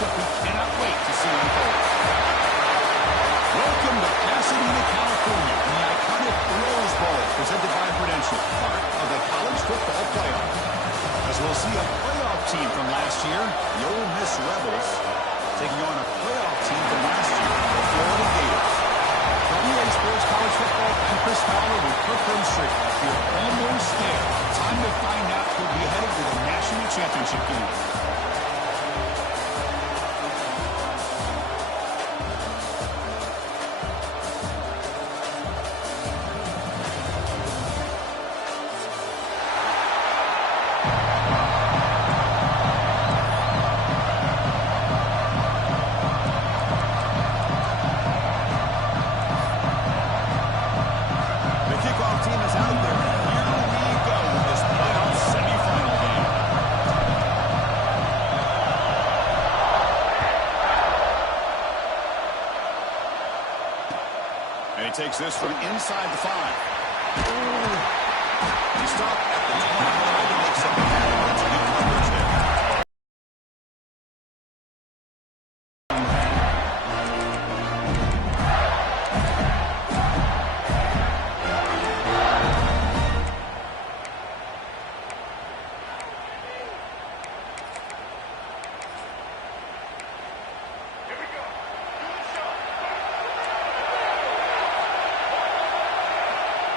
matchup we cannot wait to see unfold. Welcome to Pasadena, California, in the iconic Rose Bowl, presented by Prudential, part of the college football playoff. As we'll see a playoff team from last year, the Ole Miss Rebels, taking on a playoff team from last year, the Florida Gators. From EA Sports College Football, I'm Chris Fowler with Kirk Herbstreit. We're almost there. Time to find out who'll be headed to the national championship game. Takes this from inside the 5. He stopped at the 25 to make something happen. That's good coverage there.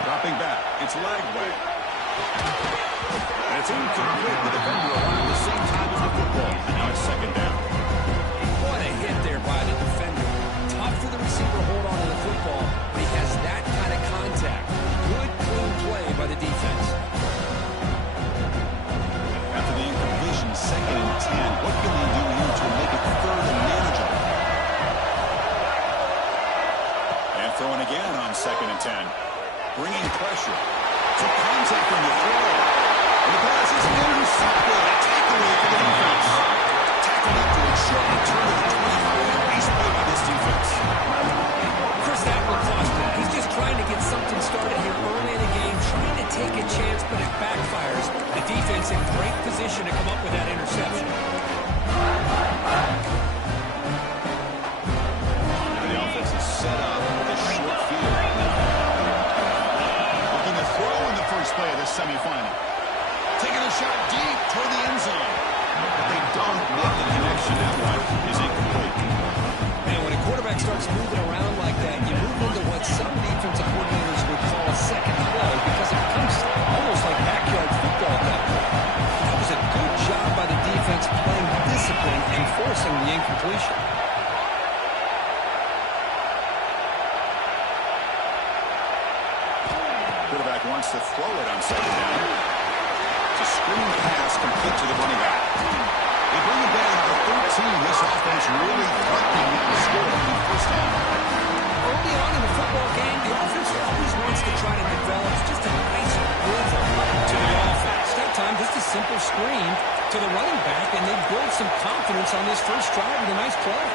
Dropping back, it's leg way. And it's incomplete. The defender arrived the same time as the football. And now it's second down. What a hit there by the defender. Tough for the receiver to hold on to the football, but he has that kind of contact. Good, clean play by the defense. After the incompletion, second and 10. What can they do here to make it third and manageable? And throwing again on second and 10. Bringing pressure to contact on the throw. And the pass is intercepted. A takeaway for the defense. Tackled up to a short return to the 24. Nice play by this defense. Chris, that one cost him. He's just trying to get something started here early in the game, trying to take a chance, but it backfires. The defense in great position to come up with that interception. Now the offense is set up with a short field. Throw in the first play of this semifinal. Taking a shot deep toward the end zone. But they don't make the connection. That one is incomplete. Man, when a quarterback starts moving around like that, you move into what some defensive coordinators would call a second play because it becomes almost like backyard football at that point. That was a good job by the defense playing discipline and forcing the incompletion. Quarterback wants to throw it on second down. It's a screen pass complete to the running back. They bring it down to 13. This offense really threatening to score on the first down. Early on in the football game, the offense always wants to try to develop just a nice rhythm to the offense. That time, just a simple screen to the running back, and they build some confidence on this first drive with a nice play.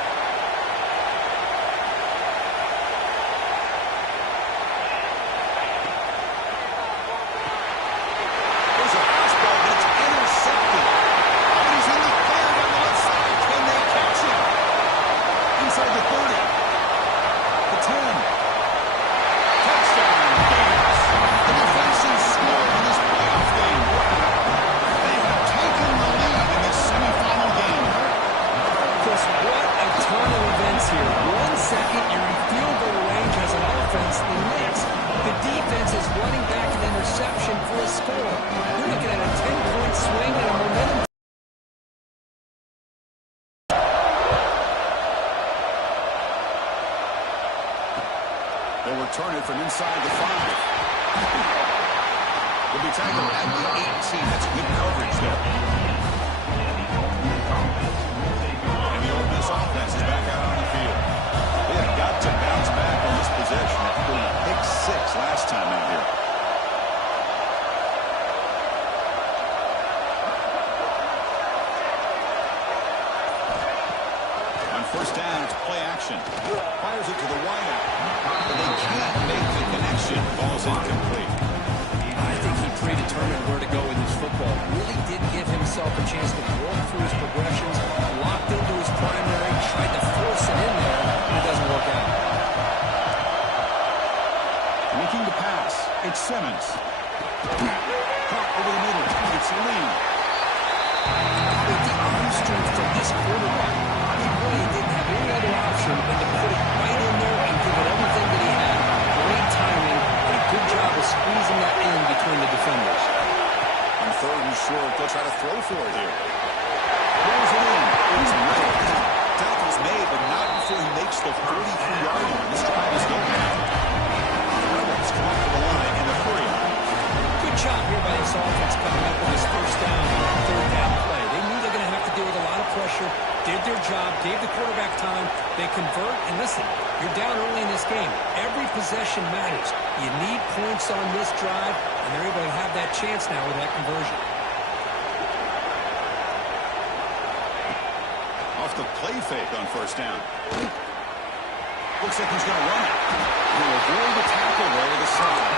They'll return it from inside the 5. Will be tackled at the 18. That's good coverage there. And the Ole Miss offense is back out on the field. They have got to bounce back on this possession after a pick 6 last time out here. On first down, it's play action. Fires it to the wideout. But they can't make the connection. Ball's incomplete. I think he predetermined where to go in this football. Really did give himself a chance to walk through his progressions, locked into his primary did their job, gave the quarterback time. They convert, and listen, you're down early in this game. Every possession matters. You need points on this drive, and they're able to have that chance now with that conversion. Off the play fake on first down. Looks like he's going to run it. He'll avoid the tackle there with a slide.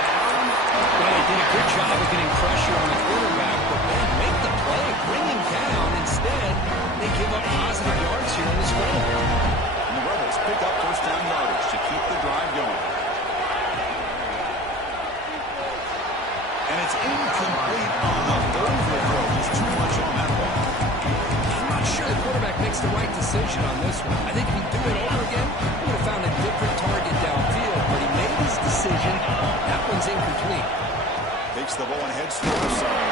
Well, they did a good job of getting pressure on the quarterback, but man, make the play, bring him down. Instead, they give up positive yards here in the scramble. And the Rebels pick up first down yardage to keep the drive going. And it's incomplete on the overthrow. There's too much on that ball. I'm not sure the quarterback makes the right decision on this one. I think if he'd do it over again, he would have found a different target downfield, but he made his decision. That one's incomplete. Takes the ball and heads to the side.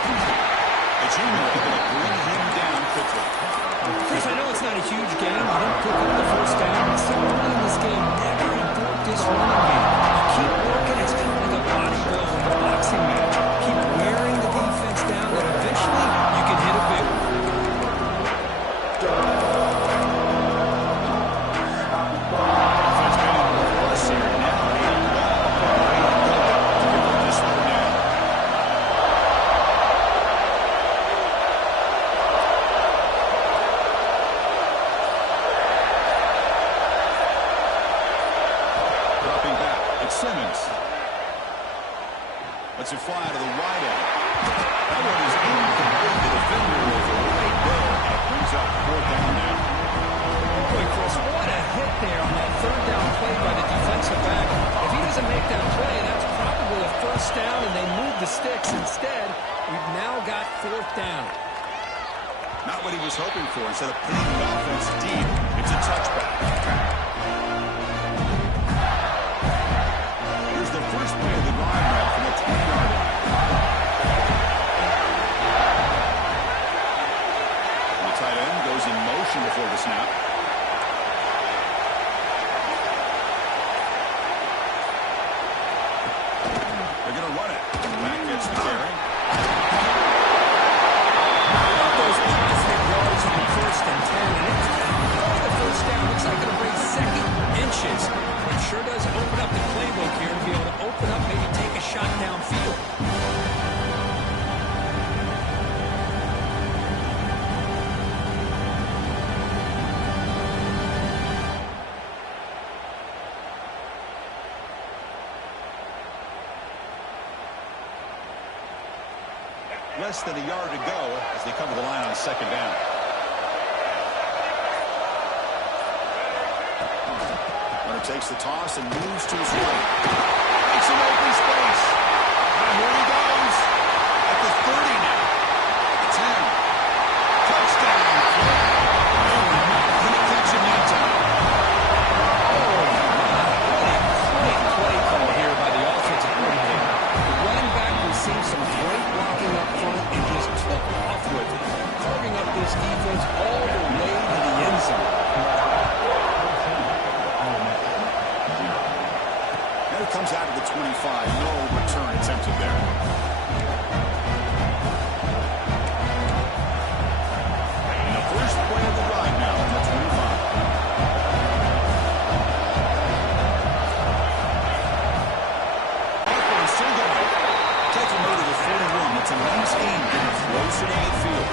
The junior able to bring him down quickly. Chris, I know it's not a huge game. You didn't pick up the first down, but so early in this game, never abort this running game. Keep working. It's kind of like a body blow in a boxing match. Keep wearing the defense down, and eventually you can hit a big one. Lets it fly to the right end. That one is incomplete. The defender was right there. And it brings up fourth down now. Boy, Chris, what a hit there on that third down play by the defensive back. If he doesn't make that play, that's probably a first down, and they move the sticks. Instead, we've now got fourth down. Not what he was hoping for. Instead of putting the offense deep, it's a touchback. Here's the first play of the drive now from the 20-yard line. The tight end goes in motion before the snap. They're going to run it. Back gets the carry. Those positive yards on the first and 10, and it's the first down. Looks like it'll bring second inches. But it sure does open up the playbook here to be able to open up, maybe take a shot downfield. Less than a yard to go as they come to the line on second down. Runner takes the toss and moves to his right. Makes an open space. And here he goes. At the 30 now. At the 10. Touchdown. They were not going to catch him that time. What a play call here by the offensive coordinator. The running back received some great blocking up front and just took off with it, carving up this defense all the way to the end zone. And it comes out of the 25. No return attempted there. And the first play of the ride now on the 25. Taking over to the 41. That's a nice aim. Getting closer to midfield.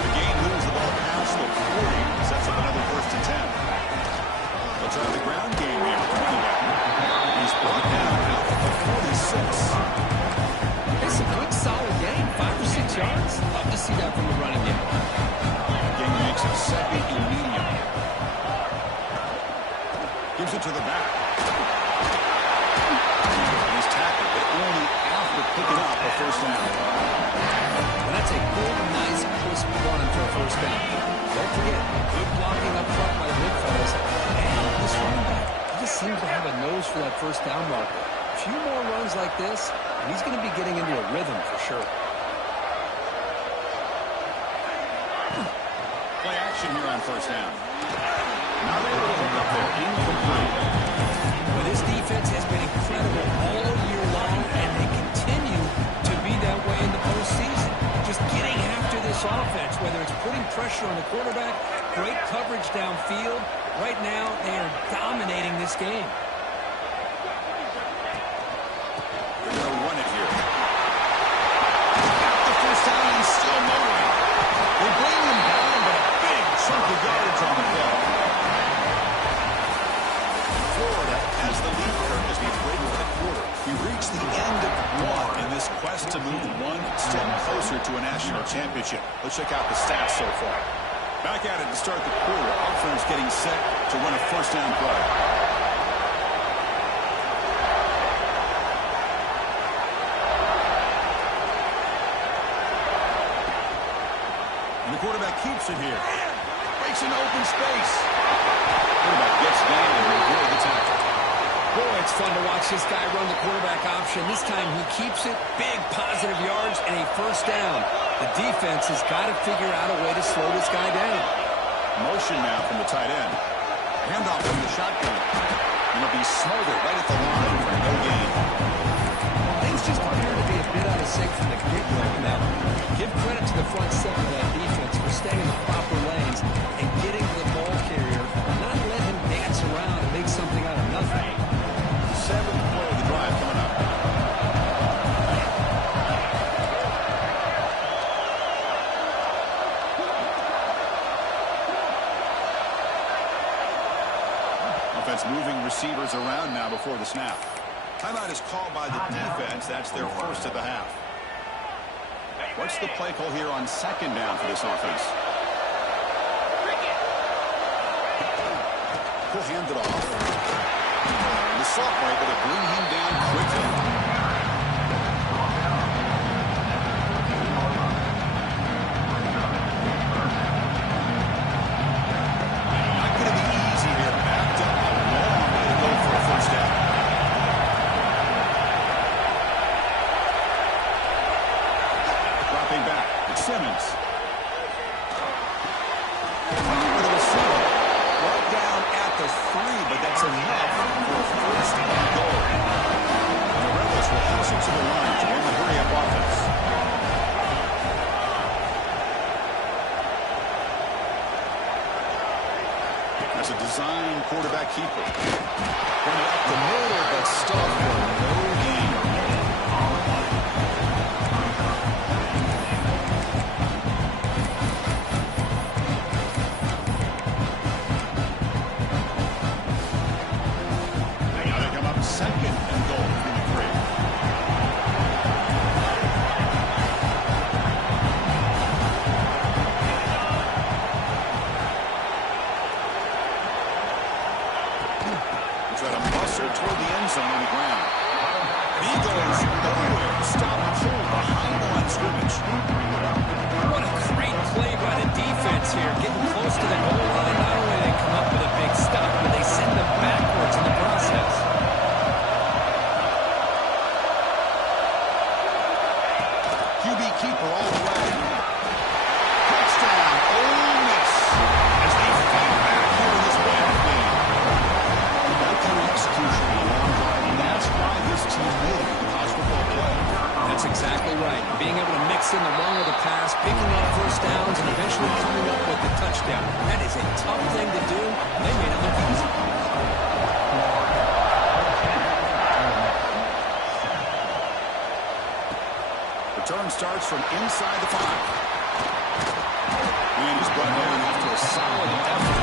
The game moves the ball past the 40. Sets up another first and 10. They'll try the ground game here. Running back. He's brought down out at the 46. It's a good, solid game. 5 or 6 yards. Love to see that from the running game. Game makes a second and medium. Gives it to the back. And he's tackled, but only after picking up a first down. And that's a good, nice, crisp run for a first down. Don't forget, good blocking up front by the big fellas. And this running back, he just seems to have a nose for that first down marker. A few more runs like this, and he's going to be getting into a rhythm for sure. Play action here on first down. Not able to hook up there. Incomplete. Well, this defense has been incredible all year long, and they continue to be that way in the postseason. Just getting after this offense, whether it's putting pressure on the quarterback, great coverage downfield. Right now, they are dominating this game. They're going to run it here. Got the first down and still motoring. They bring him down, but a big chunk of yardage on the play. Florida has the lead curve as we break into the quarter. We reach the end of one in this quest to move one step closer to a national championship. Let's check out the stats so far. Back at it to start the quarter. Offense getting set to run a first down play. And the quarterback keeps it here. Breaks into open space. Quarterback gets down and avoid the tackle. Boy, it's fun to watch this guy run the quarterback option. This time he keeps it, big positive yards, and a first down. The defense has got to figure out a way to slow this guy down. Motion now from the tight end. Handoff from the shotgun. And it'll be smothered right at the line for no gain. Things just appear to be a bit out of sync from the get-go. Now, give credit to the front seven of that defense for staying in the proper lanes and getting to the ball carrier, not let him dance around and make something out of nothing. Seventh play of the drive coming up. Offense moving receivers around now before the snap. Timeout is called by the defense. That's their first of the half. What's the play call here on second down for this offense? He'll hand it off. The sophomore able to bring him down quickly. Not going to be easy here. Backed up a long way to go for a first down. Dropping back. It's Simmons. The 3, but that's enough for a first and goal. And the Rebels will hustle to the line to win the hurry-up offense. That's a design quarterback keeper. Run it up the middle, but stuck for no gain. Second and goal from the 3. Try to muscle toward the end zone on the ground. He goes nowhere. Stop pull behind the line of scrimmage. What a great play by the defense here. Getting close to the goal line. Not only they come up with a big stop, but they send them backwards in the process. QB keeper all the way. Touchdown, Ole Miss, as they fight back here in this playoff game. That kind of execution on a long drive, and that's why this team made it in the college football playoff. That's exactly right. Being able to mix in the run with the pass, picking up first downs, and eventually coming up with the touchdown. That is a tough thing to do. They made it look easy. Return starts from inside the 5. And he's brought down after a solid effort.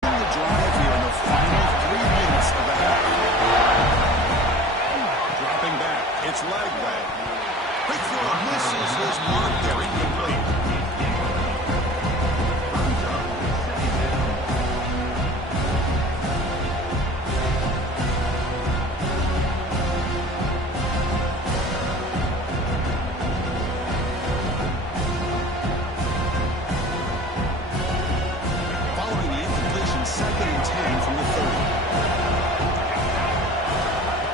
The drive here in the final 3 minutes of the half. Dropping back. It's leg way. Quick throw misses his mark there. Incomplete. Second and 10 from the 30.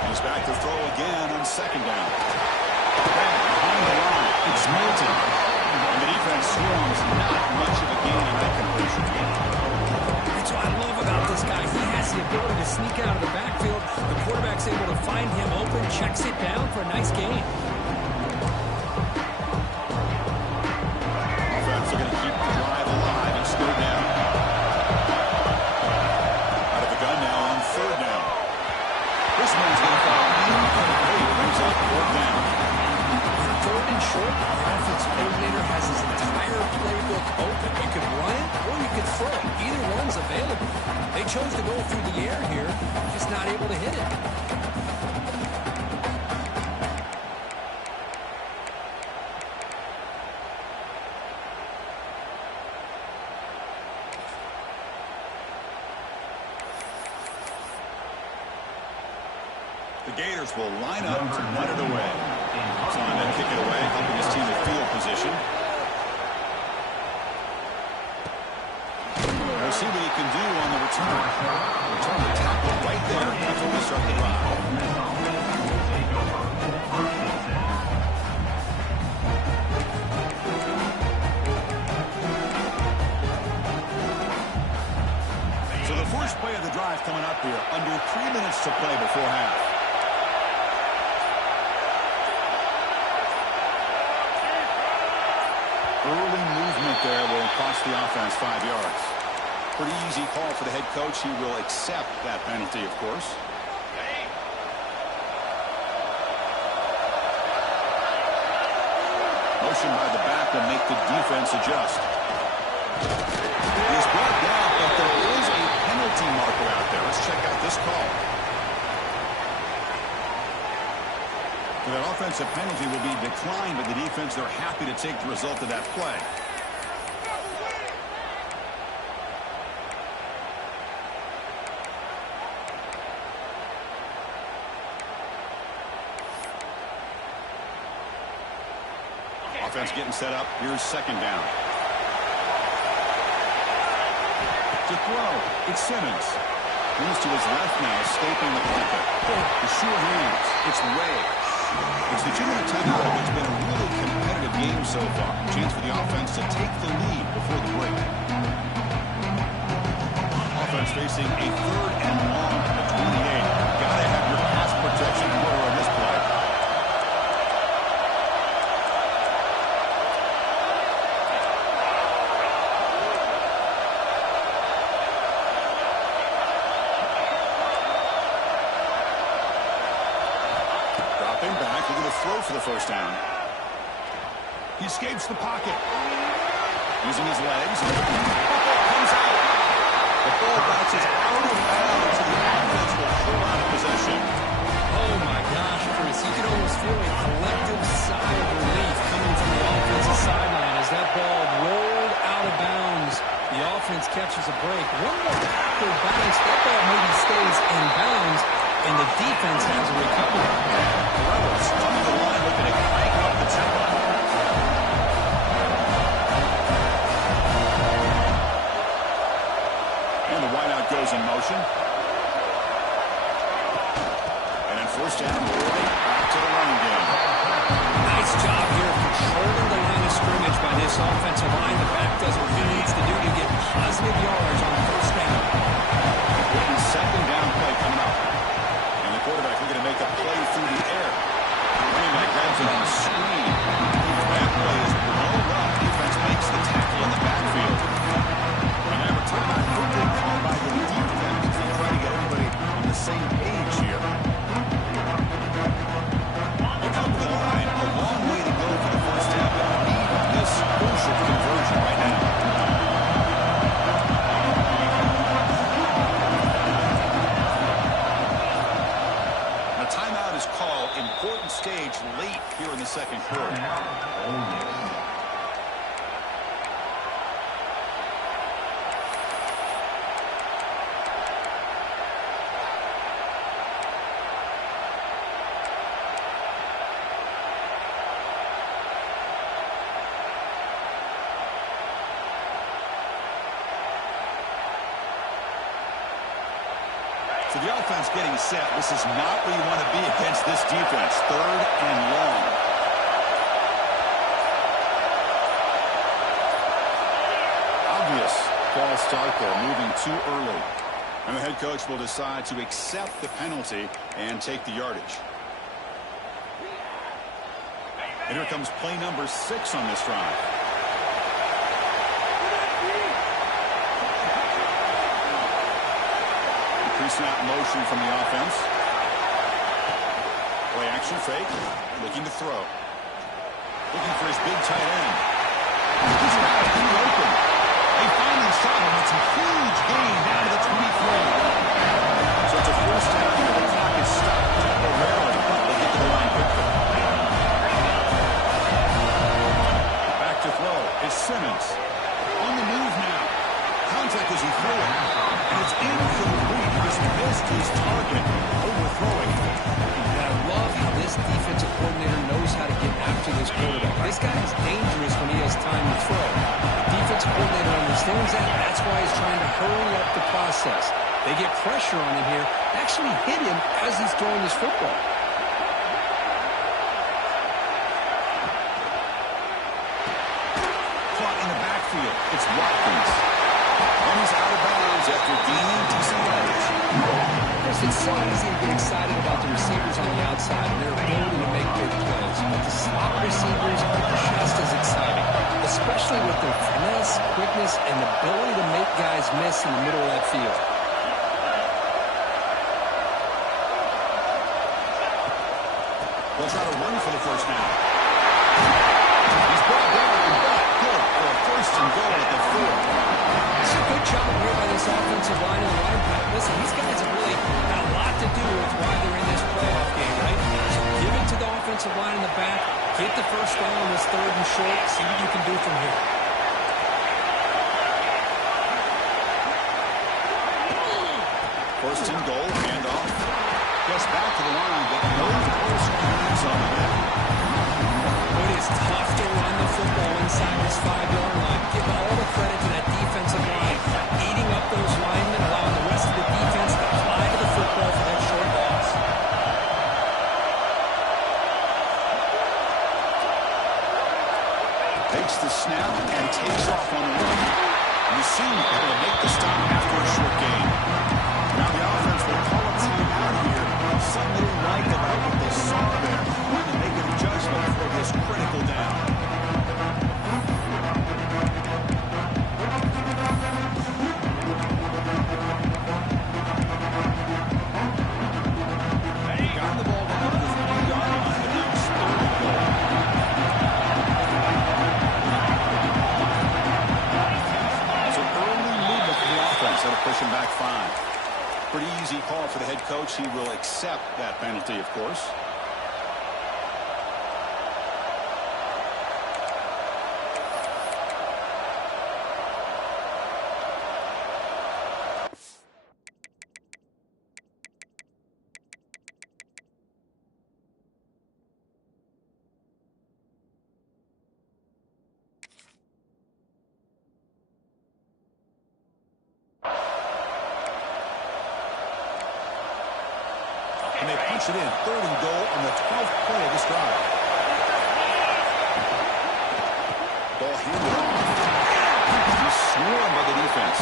He's back to throw again on second down. Back behind the line. It's Milton. And the defense swarms. Not much of a gain on that completion. That's what I love about this guy. He has the ability to sneak out of the backfield. The quarterback's able to find him open, checks it down for a nice gain. They chose to go through the air here, just not able to hit it. The Gators will line up to punt it away. Trying to kick it away, helping his team in field position. We'll see what he can do on the return. Return the tackle right there. That's when we start the drive. So the first play of the drive coming up here. Under 3 minutes to play before half. Early movement there will cost the offense 5 yards. Pretty easy call for the head coach. He will accept that penalty, of course. Motion by the back will make the defense adjust. He's brought down, but there is a penalty marker out there. Let's check out this call. That offensive penalty will be declined by the defense. They're happy to take the result of that play. Offense getting set up. Here's second down. To throw, it's Simmons. Moves to his left now, escaping the pocket. The sure hands. It's Ray. It's the 2-minute timeout. It's been a really competitive game so far. Chance for the offense to take the lead before the break. Offense facing a 3rd and long at the 28. Gotta have your pass protection in order on this play. Back, they're going to throw for the first down. He escapes the pocket. Using his legs. The ball comes out. The ball bounces out of bounds, and the offense will hold on to possession. Oh, my gosh, Chris. You can almost feel a collective sigh of relief coming from the offensive sideline as that ball rolled out of bounds. The offense catches a break. One more backward bounce. That ball maybe stays in bounds, and the defense has a recovery. Rebels on the line looking to crank up the tempo. And the wideout goes in motion. And then first down, right back to the running game. Nice job here controlling the line of scrimmage by this offensive line. The back does what he needs to do to get positive yards on the first down. Important second down play coming up. And the quarterback looking to make a play through the air. Running back grabs it on a screen. That play is blown up. Defense makes the tackle in the backfield. And now we're talking about quickly called by the defense as they try to get everybody on the same page here. Look up the line. A long way to go for the first half, but we need this crucial conversion right now. A timeout is called. Important stage late here in the second quarter. So the offense getting set. This is not where you want to be against this defense. 3rd and long. Obvious false start there, moving too early. And the head coach will decide to accept the penalty and take the yardage. And here comes play number 6 on this drive. Increasing out motion from the offense. Play action fake. Looking to throw. Looking for his big tight end. He's got it. He's open. They finally saw him. It's a huge gain down to the 23. his quarterback. This guy is dangerous when he has time to throw. The defensive coordinator understands that. That's why he's trying to hurry up the process. They get pressure on him here, actually hit him as he's throwing his football. Caught in the backfield. It's Watkins. And he's out of bounds after gaining decent yardage. It's so easy to get excited about the receivers on the outside and their ability to make big plays. But the slot receivers are just as exciting, especially with their finesse, quickness, and ability to make guys miss in the middle of that field. They'll try to run for the first down. He's brought down and back. Good for a first and goal at the 4. It's a good job here by this offensive line and the line back. Listen, these guys have really got a lot to do with why they're in this playoff game, right? So give it to the offensive line in the back. Get the first down on this 3rd and short. See what you can do from here. First and goal, handoff. Gets back to the line, but no close hands on the net. It is tough to run the football inside this 5-yard line. Give all the credit to that defensive line, eating up those linemen, allowing the rest of the defense to fly to the football for that short loss. Takes the snap and takes off on the run. You see him able to make the stop after a short gain. Now the offense will call a timeout here. Something they didn't like about what they saw there. Want to make an adjustment for this critical down. Got the ball down to the 3-yard line, but now it's 3rd and goal. So early movement for the offense. That'll push him back 5. Pretty easy call for the head coach. He will accept that penalty, of course. And they punch it in. 3rd and goal on the 12th play of this drive. Ball handed off. He's swarmed by the defense.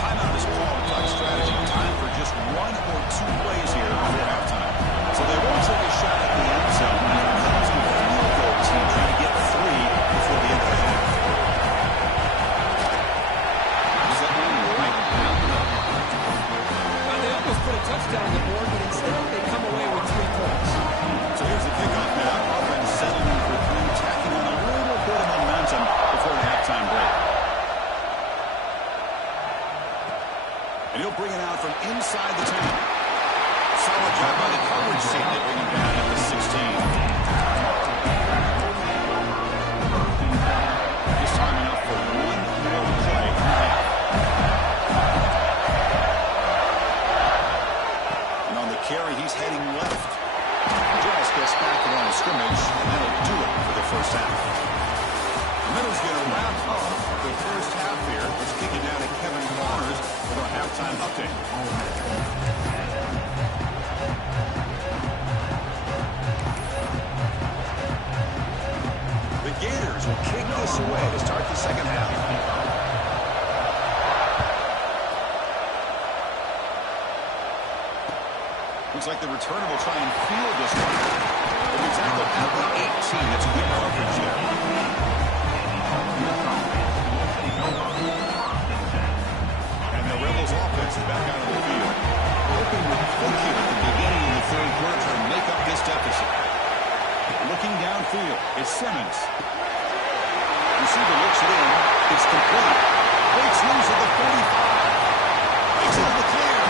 Timeout is called to talk strategy. Time for just 1 or 2 plays here before halftime. So they won't take a shot at the end zone. Comes with a field goal team trying to get 3 before the end of the half. Is that one right now? Put a touchdown on the board, but instead they come away with 3 points. So here's the kickoff now. Offense settling for 3, tacking on a little bit of momentum before the halftime break. And he'll bring it out from inside the 10. Solid job by the coverage team. They bring him down at the 16. This time enough for 1 more play. Carry, he's heading left. Just gets back to the line of scrimmage, and that'll do it for the first half. The middle's going to wrap up the first half here. Let's kick it down to Kevin Connors with our halftime update. The Gators will kick this away to start the second half. Looks like the returner will try and field this one. It'll be tackled at the 18. That's good coverage there. And the Rebels offense is back out on the field. Hoping with quick here at the beginning of the 3rd quarter to make up this deficit. Looking downfield, it's Simmons. Receiver looks it in. It's complete. Breaks loose at the 45. Makes it in the clear.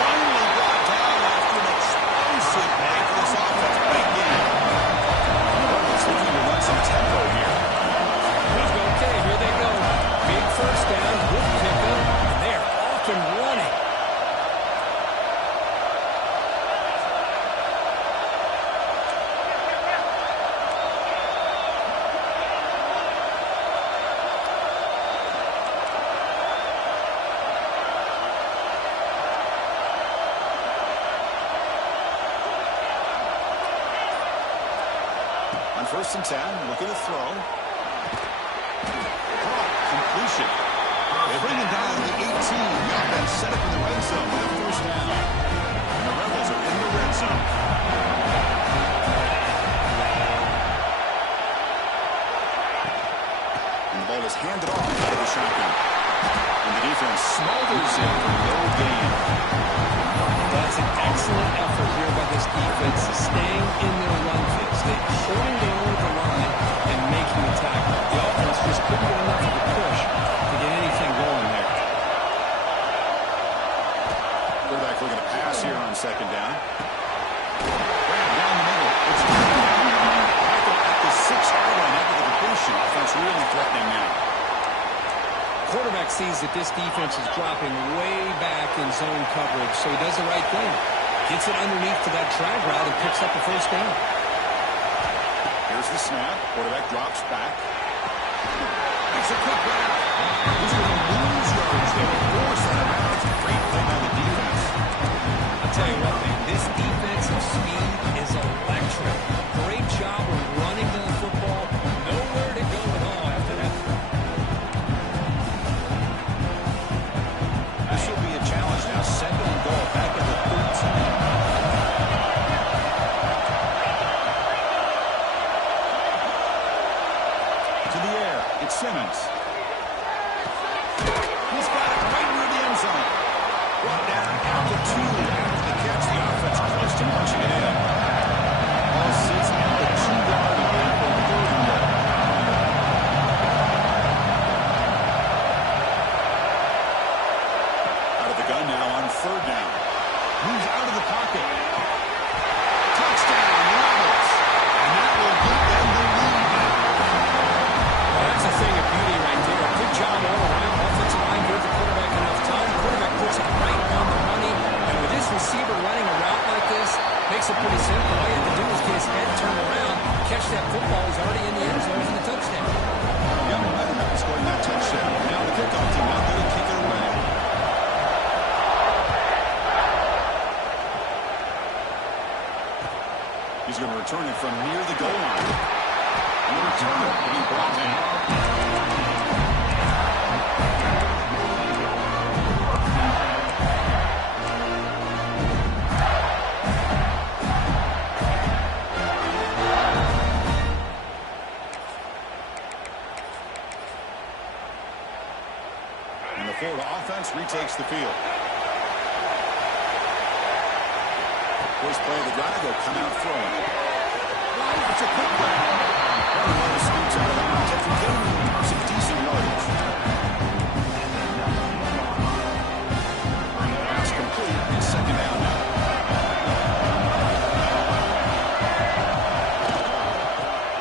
Finally brought down after an explosive play for this offense. Big game. It's looking to run some tempo here. Okay, here they go. Big first down, good pickup, and they're off and running. On 1st and 10, looking to throw. Caught. Completion. They bring him down to the 18. The offense set up in the red zone with a 1st down. And the Rebels are in the red zone. And the ball is handed off out of the shotgun. And the defense smothers him for no gain. That's an excellent effort here by this defense, staying in their run fix. They're holding their own at the line and making the tackle. The offense just couldn't get enough of a push to get anything going there. Quarterback looking to pass here on 2nd down. Grab down the middle. It's tackle at the 6-yard line after the completion. Offense really threatening now. Quarterback sees that this defense is dropping way back in zone coverage, so he does the right thing. Gets it underneath to that drag route and picks up the 1st down. Here's the snap. Quarterback drops back. Makes a quick grab. He's going to lose yards there. Force that around. It's a great play by the defense. I'll tell you what, man, this defensive speed is electric. Great job of running to the football. Nowhere to go at all after that. This will be a challenge now. 2nd and goal. Back at the 13. Simmons. He's got it right near the end zone. Brought down out to 2 after the catch. The offense close to marching it in. Ball sits at the 2-yard line for 3rd and goal. Out of the gun now on 3rd down. Moves out of the pocket. Touchdown, Rebels. And that will give them the lead now. That's a thing of beauty right there. Good job all around. Offensive line gave the quarterback enough time. Quarterback puts it right on the money. And with this receiver running a route like this, makes it pretty simple. All you have to do is get his head turned around, catch that football. He's already in the end zone for the touchdown. Yeah, momentum after scoring that touchdown. Now the kickoff team out there to kick it away. He's going to return it from near the goal line. And the returner to be brought down. And the Florida offense retakes the field. First play of the drive, they'll come out throwing. It's a quick grab. Everyone scoots out of bounds after getting some decent yardage. Pass complete. It's 2nd down now.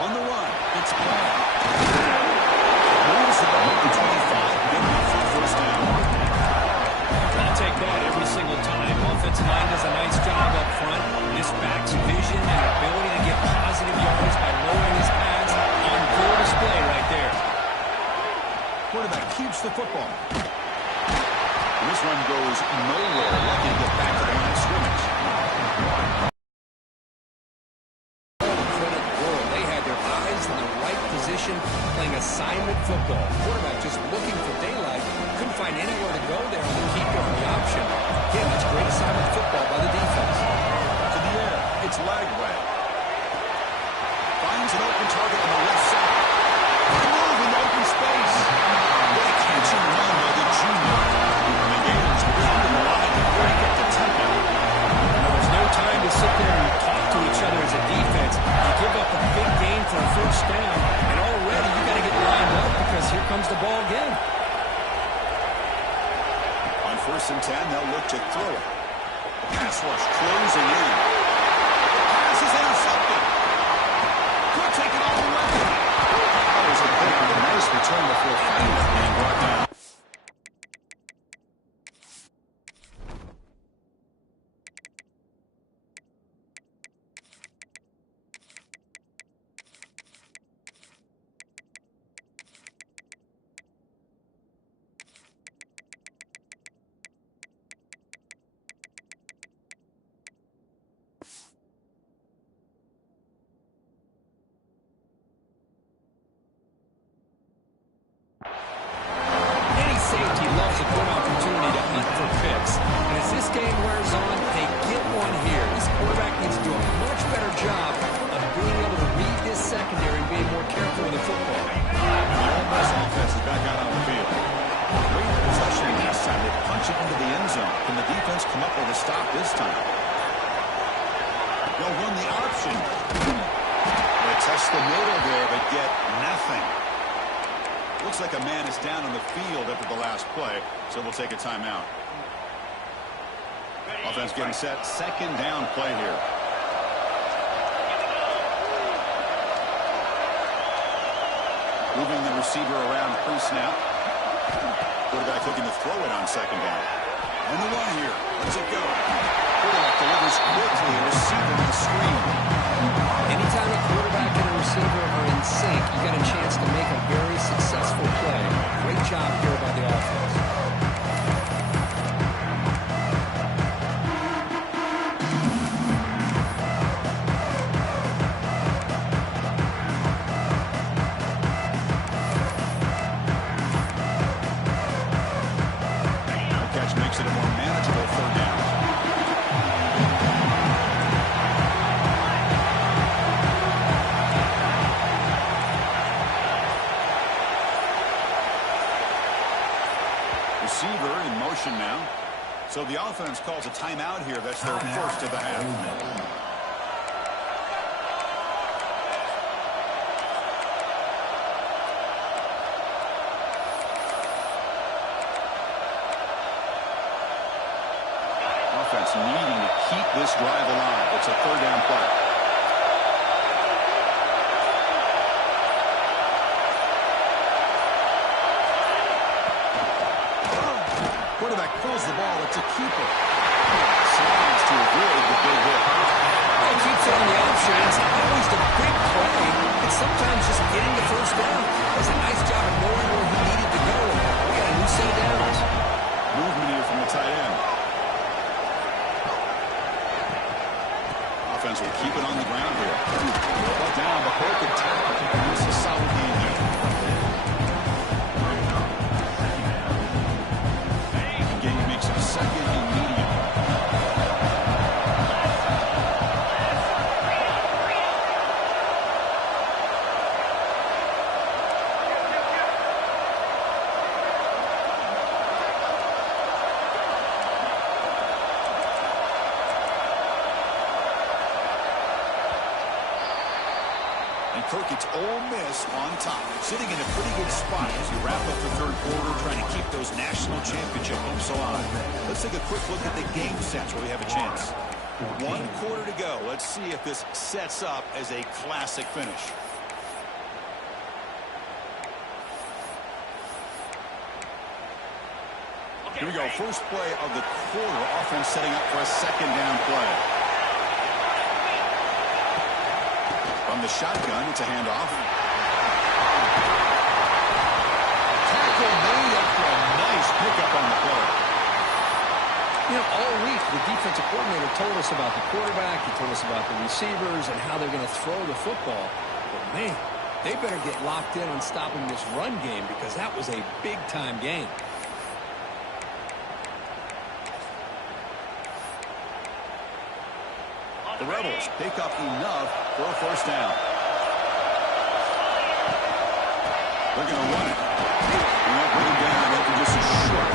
On the run, it's Brown. Moves the ball to 25, getting up for 1st down. I'll take that every single time. Offensive line does a nice job up front. This back's vision and ability to get positive yards by lowering his pads on full display right there. Quarterback keeps the football. And this one goes nowhere. Lucky to get back to the line of scrimmage. Credit the world. They had their eyes in the right position playing assignment football. Quarterback just looking for daylight. Couldn't find anywhere to go there on the keeper on the option. Again, that's great assignment football by the defense. To the air. It's Lagway. Finds an open target on the left side. Move in open space. What a catch and run by the junior. And the Gators ground in the line to break up the tempo. There's no time to sit there and talk to each other as a defense. You give up a big gain for a 1st down, and already you got to get lined up because here comes the ball again. On 1st and 10, they'll look to throw it. Pass rush closing in. Pass is intercepted. Could take it all the way. Powers are quick with a nice return before finally being brought down. this game wears on, they get one here. This quarterback needs to do a much better job of being able to read this secondary and being more careful with the football. The Ole Miss offense is back out on the field. Great possession last time. They punch it into the end zone. Can the defense come up with a stop this time? They'll run the option. They test the middle there, but get nothing. Looks like a man is down on the field after the last play, so we'll take a timeout. Offense getting set. Second down play here. Moving the receiver around pre-snap. Quarterback looking to throw it on second down. On the run here. Let's it go. Quarterback delivers quickly. Receiver on the screen. Anytime a quarterback and a receiver are in sync, you got a chance to make a very successful play. Great job here by the offense. Makes it a more manageable third down. Receiver in motion now. So the offense calls a timeout here. That's their first of the half. Needing to keep this drive alive. It's a third down play. Quarterback pulls the ball. It's a keeper. Slides to avoid the big hit. He keeps it on the option. It's not always the big play. It's sometimes just getting the first down. Does a nice job of knowing where he needed to go. We got a new set of downs. Movement here from the tight end. Offense will keep it on the ground here. Ball down, but Cole could tackle. This is a solid game here. Game makes it second and medium. Kirk, it's Ole Miss on top, sitting in a pretty good spot as you wrap up the third quarter, trying to keep those national championship hopes alive. Let's take a quick look at the game sets where we have a chance. 1 quarter to go. Let's see if this sets up as a classic finish. Here we go. First play of the quarter. Offense setting up for a second down play. From the shotgun, it's a handoff. Tackle made after a nice pickup on the play. You know, all week, the defensive coordinator told us about the quarterback. He told us about the receivers and how they're going to throw the football. But, man, they better get locked in on stopping this run game because that was a big-time game. The Rebels pick up enough for a first down. They're going to run it. And they'll bring it down after just a short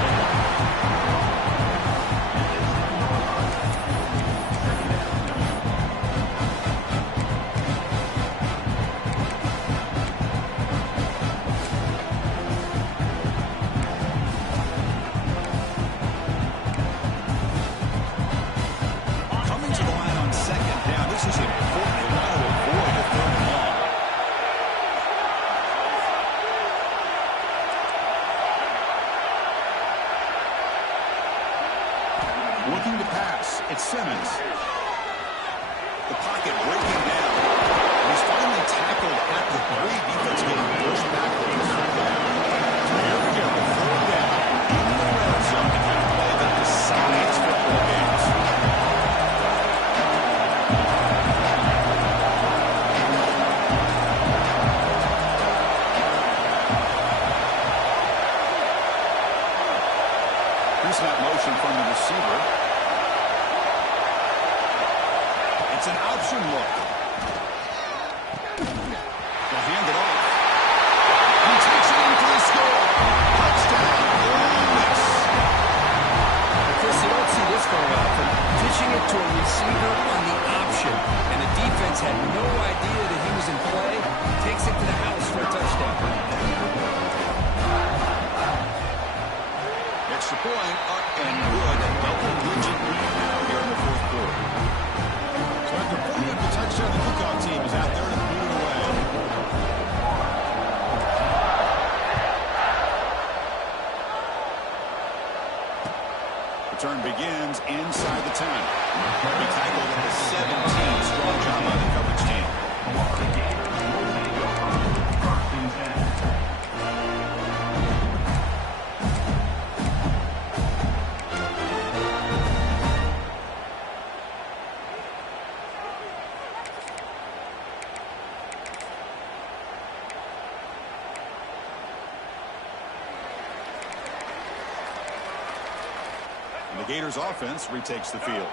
extra point up and good. A double-digit lead now here in the fourth quarter. So after putting up the touchdown, the kickoff team is out there to boot it away. Return begins inside the 10. He tackled at the 17. Strong job by the coverage team. The Gators offense retakes the field.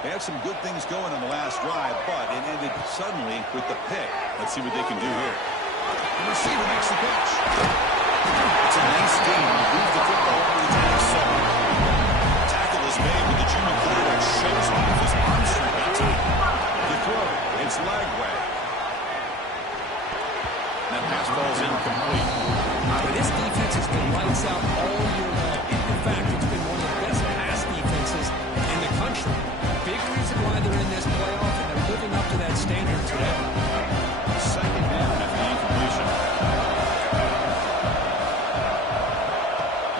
They had some good things going on the last drive, but it ended suddenly with the pick. Let's see what they can do here. The receiver makes the catch. It's a nice gain. Move the football over the tackle zone. Tackle is made with the junior quarterback shows off his arm strength that time. The throw, it's leg way. That pass falls incomplete. This defense has been lights out all year long. In fact, it's been one of the best pass defenses in the country. Big reason why they're in this playoff, and they're living up to that standard today. Second down after the incompletion.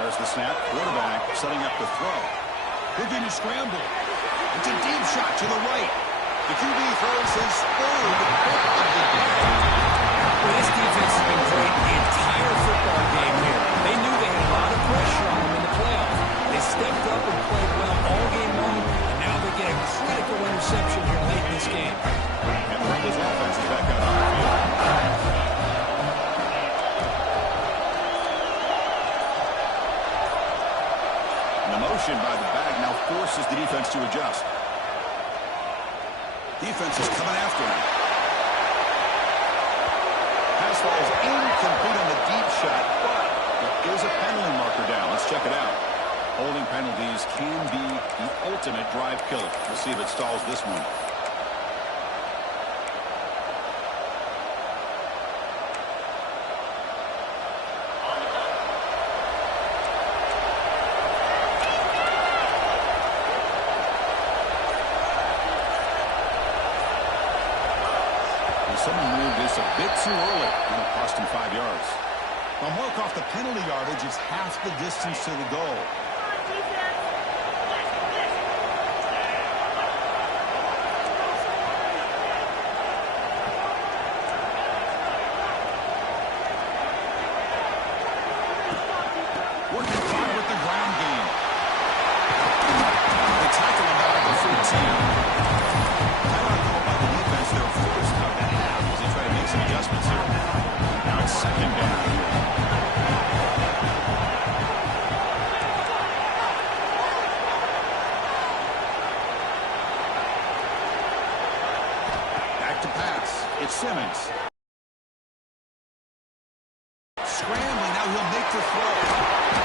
There's the snap. Quarterback setting up the throw. Looking to scramble. It's a deep shot to the right. The QB throws his third pick of the day. Well, this defense has been great the entire football game here. They knew they had a lot of pressure on them in the playoff. They stepped up and played well all game long, and now they get a critical interception here late in this game. And Brumby's offense is back out on the field. And the motion by the back now forces the defense to adjust. Defense is coming after him. Pass falls incomplete on the deep shot, but there is a penalty marker down. Let's check it out. Holding penalties can be the ultimate drive killer. We'll see if it stalls this one. Someone moved this a bit too early, and it cost him 5 yards. On work off the penalty yardage, it's half the distance to the goal. Working hard with the ground game. They tackle him out at the 14. Some adjustments here. Now it's second down. Back to pass. It's Simmons. Scrambling. Now he'll make the throw.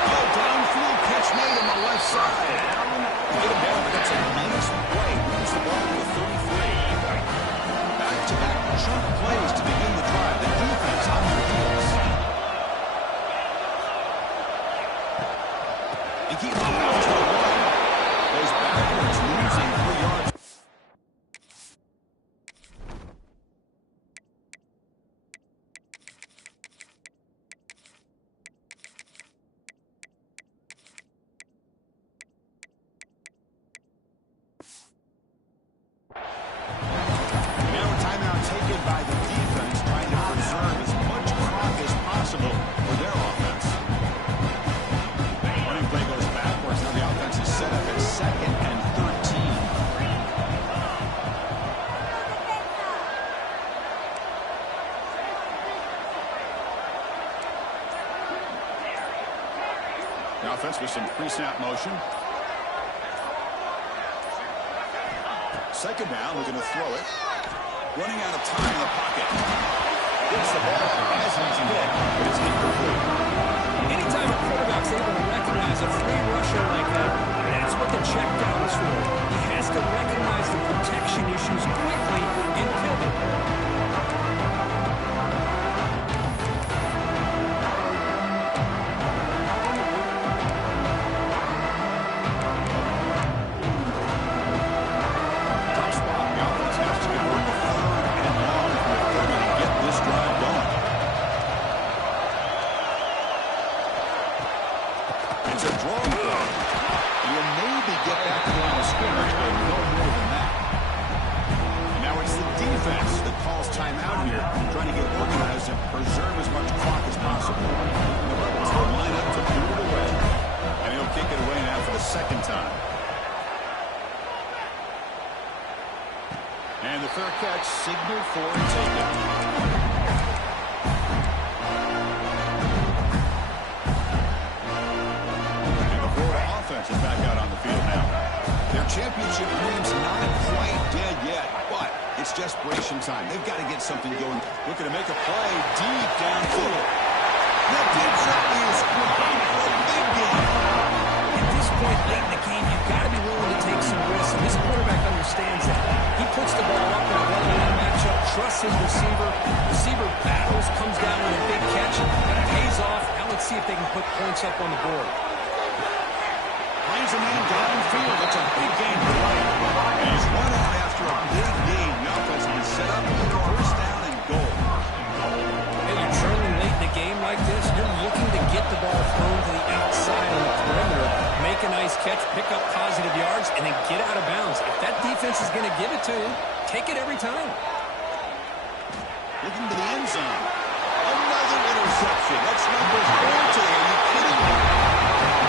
Oh, downfield catch made on the left side. Get him down, but that's a nice play. Moves the ball to the 33. Back-to-back chunk plays to begin the drive. The defense on their heels. And keep on out to the one. Goes backwards, losing 3 yards. By the defense, trying to preserve as much clock as possible for their offense. Running play goes backwards. Now the offense is set up at 2nd and 13. The offense with some pre-snap motion. Second down, looking to throw it. Running out of time in the pocket. Gets the ball as he's hit, but it's incomplete. Anytime a quarterback's able to recognize a free rusher like that, that's what the check down is for. He has to recognize the protection issues quickly and pivot. down here, trying to get organized and preserve as much clock as possible. And the Rebels will line up to boot it away. And he'll kick it away now for the second time. And the fair catch signaled for and taken. And the Florida offense is back out on the field now. Their championship dream's not quite dead yet, but it's desperation time. They've got to get something going. Looking to make a play deep downfield. That deep shot is great for a big game. At this point late in the game, you've got to be willing to take some risks, and this quarterback understands that. He puts the ball up in a one-on-one matchup, trusts his receiver. Receiver battles, comes down with a big catch, pays off. Now let's see if they can put points up on the board. Finds a man downfield. It's a big game play. And he's run out after a big game. The offense has been set up for first down and goal. Hey, you're trailing late in the game like this, you're looking to get the ball thrown to the outside on the perimeter, make a nice catch, pick up positive yards, and then get out of bounds. If that defense is going to give it to you, take it every time. Looking to the end zone. Another interception. That's number 4 today. Are you kidding me?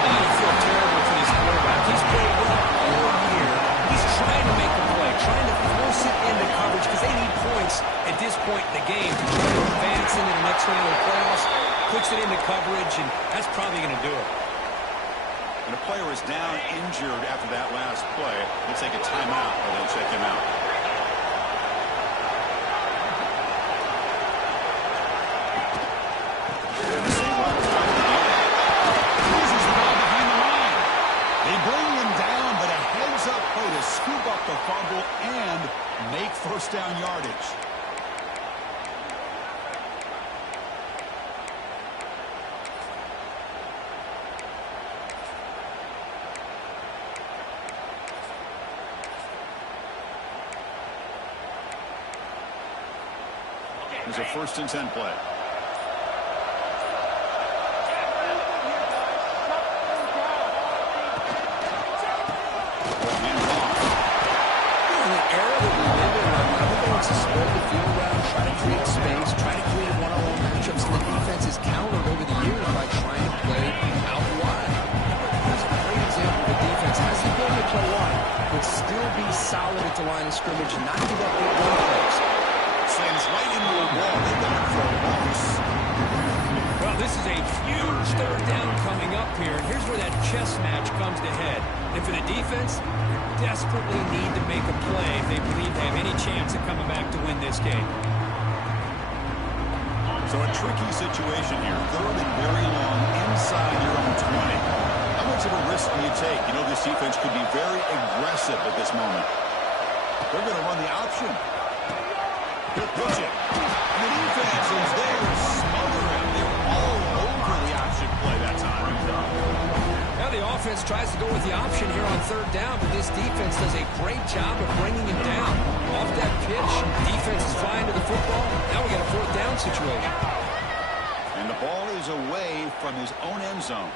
You feel terrible for this quarterback. He's played well all year. He's trying to make a play, trying to force it into coverage because they need points at this point in the game to try to advance into the next round of the playoffs. Puts it into coverage, and that's probably going to do it. When a player is down injured after that last play, they'll take a timeout or they'll check him out. Scoop up the fumble and make first down yardage. There's a 1st and 10 play. To spread the field around, try to create space, try to create one-on-one matchups, and the defense is countered over the years by trying to play out wide. Here's a great example of a defense has the ability to play wide, but still be solid at the line of scrimmage and not give up big run plays. Slams right into a wall. They're going for a loss. Well, this is a huge 3rd down coming up here, and here's where that chess match comes to head. And for the defense, they desperately need to make a play if they believe they have any chance of coming back to win this game. So a tricky situation here. 3rd and very long inside your own 20. How much of a risk do you take? You know, this defense could be very aggressive at this moment. They're going to run the option. Good pitch it. And the defense is there to smother him. They're all over the option play that time. Now the offense tries to go with the option here on 3rd down, but this defense does a great job of bringing him down. Off that pitch, defense is flying to the football. Now we got a 4th down situation. And the ball is away from his own end zone.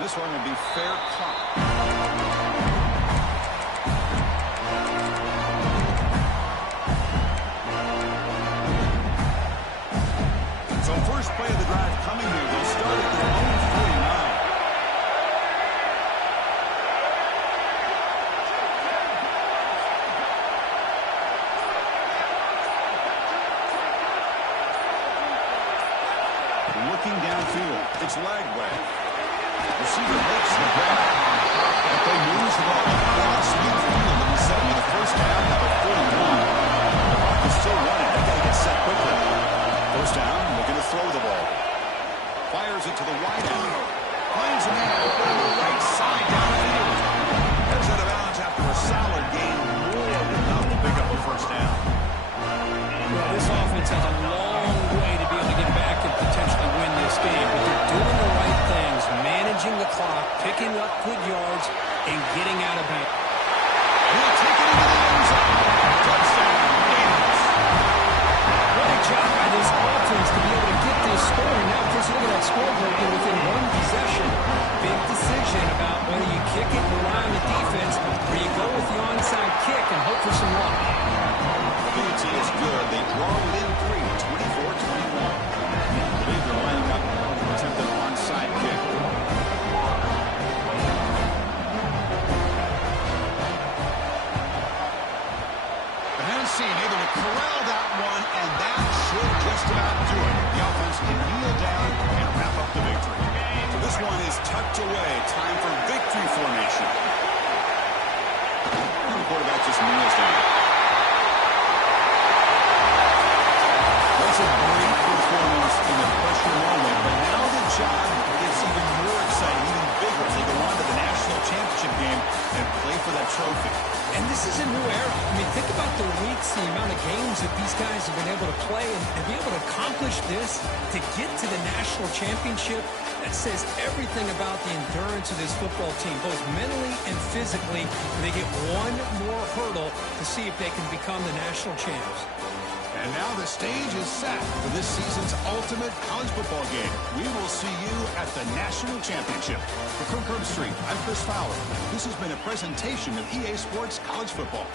This one will be fair caught. So first play of the drive coming here. They'll start at their own 49. Looking downfield. It's Lagway. Receiver makes the grab. But they lose the ball across midfield and we set with the first down at the 41. The clock is still running. They got to get set quickly. First down, looking to throw the ball. Fires it to the wide end. Finds a man on the right side downfield. Heads out of bounds after a solid gain. More than enough to pick up a first down. Well, this offense has a long way to be able to get back and potentially win this game, but they're doing the right things, managing the clock, picking up good yards, and getting out of bounds. He'll take it into the end zone. Touchdown, Ravens. Great job by this offense to be able to get this score. Now, just look at that scoreboard here within one possession. Big decision about whether you kick it and rely on the defense, or you go with the onside kick and hope for some luck. Ability is good. They draw it in is tucked away. Time for victory formation. And the quarterback just kneels down. That's a great performance in the pressure moment, but now the job gets even more exciting, even bigger as they go on to the national championship game and play for that trophy. And this is a new era. I mean, think about the weeks, the amount of games that these guys have been able to play, and be able to accomplish this, to get to the national championship. That says everything about the endurance of this football team, both mentally and physically. They get one more hurdle to see if they can become the national champs. And now the stage is set for this season's ultimate college football game. We will see you at the national championship. For Kirk Street, I'm Chris Fowler. This has been a presentation of EA Sports College Football.